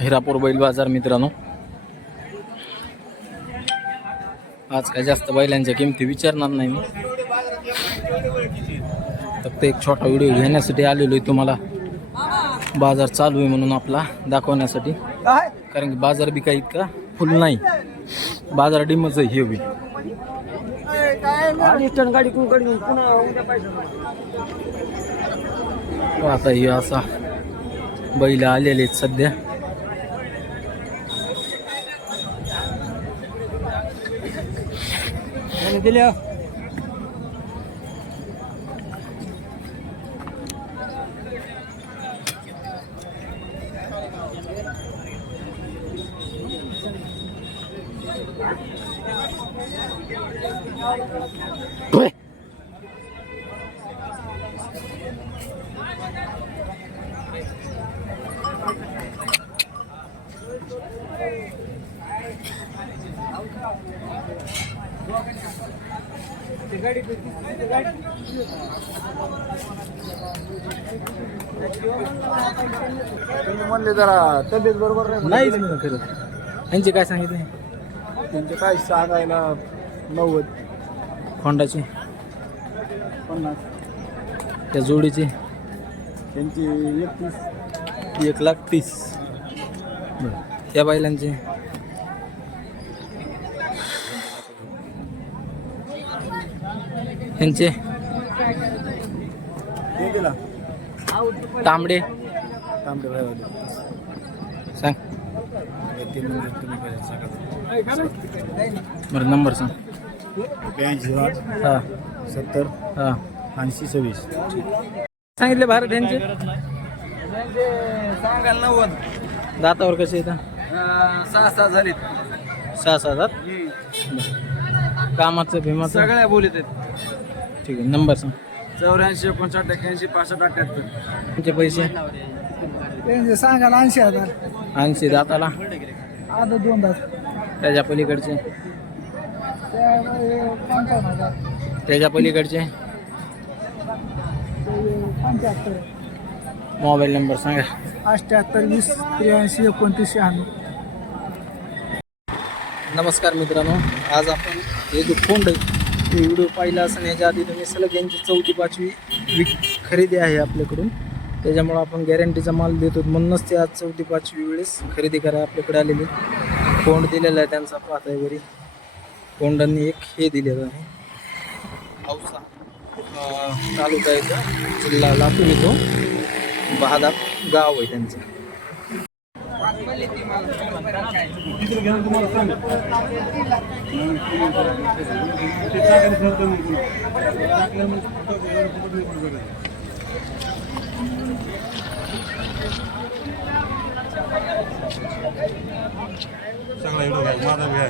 हिरापूर बैल बाजार मित्रांनो. आज काय जास्त बैलांच्या किमती विचारणार नाही मी. फक्त एक छोटा व्हिडिओ घेण्यासाठी आलेलो आहे तुम्हाला. बाजार चालू आहे म्हणून आपला दाखवण्यासाठी. कारण की बाजार बी काही इतका फुल नाही. बाजार डिमच हे उद्या पाहिजे आता हे असा बैल आलेले आहेत सध्या. दिल्या. म्हणले जरा तब्येत बरोबर नाही नाहीच म्हणून करत यांचे काय सांगितले? त्यांचे काय सांगायला नव्वद. खोंडाचे पन्नास. त्या जोडीचे? त्यांची एकतीस. एक लाख तीस. बरं. या बैलांचे? यांचे? हे दिला. तांबडे? तांबडे भाईवाले. सांग. तीन तुम्ही काय सांगा. बरं नंबर सांग. ब्याऐंशी आठ हां. सत्तर हां. ऐंशी सव्वीस. सांगितले भारत यांचे? सांगायला नव्वद. दातावर कसे येतात सहा सहा झालीत. सहा सहा दात? कामाचं भीमाचं सगळ्या बोलीत आहेत. ठीक आहे नंबर सांग. चौऱ्याऐंशी एकोणसाठ एक्याऐंशी पासष्ट अठ्याहत्तर. तुमचे पैसे? त्यांचे सांगायला ऐंशी हजार. ऐंशी दाताला? आता दोन तास त्याच्या पलीकडचे त्याच्या पलीकडचे मोबाईल नंबर सांगा. अठ्ठ्याहत्तर वीस त्र्याऐंशी एकोणतीस शहाण्णव. नमस्कार मित्रांनो. आज आपण हे जो फोंड ते व्हिडिओ पाहिला असं याच्या आधी तुम्ही सलग यांची चौथी पाचवी विक खरेदी आहे आपल्याकडून. त्याच्यामुळं आपण गॅरंटीचा माल देतो म्हणूनच ते आज चौथी पाचवी वेळेस खरेदी करा आपल्याकडे आलेले. कोंड दिलेला आहे त्यांचा. पाहता आहे घरी एक हे दिलेलं आहे. औसा तालुका येतो जिल्हा लातूर येतो बहादा गाव आहे त्यांचं. चांगला व्हिडिओ घ्या माझा घ्या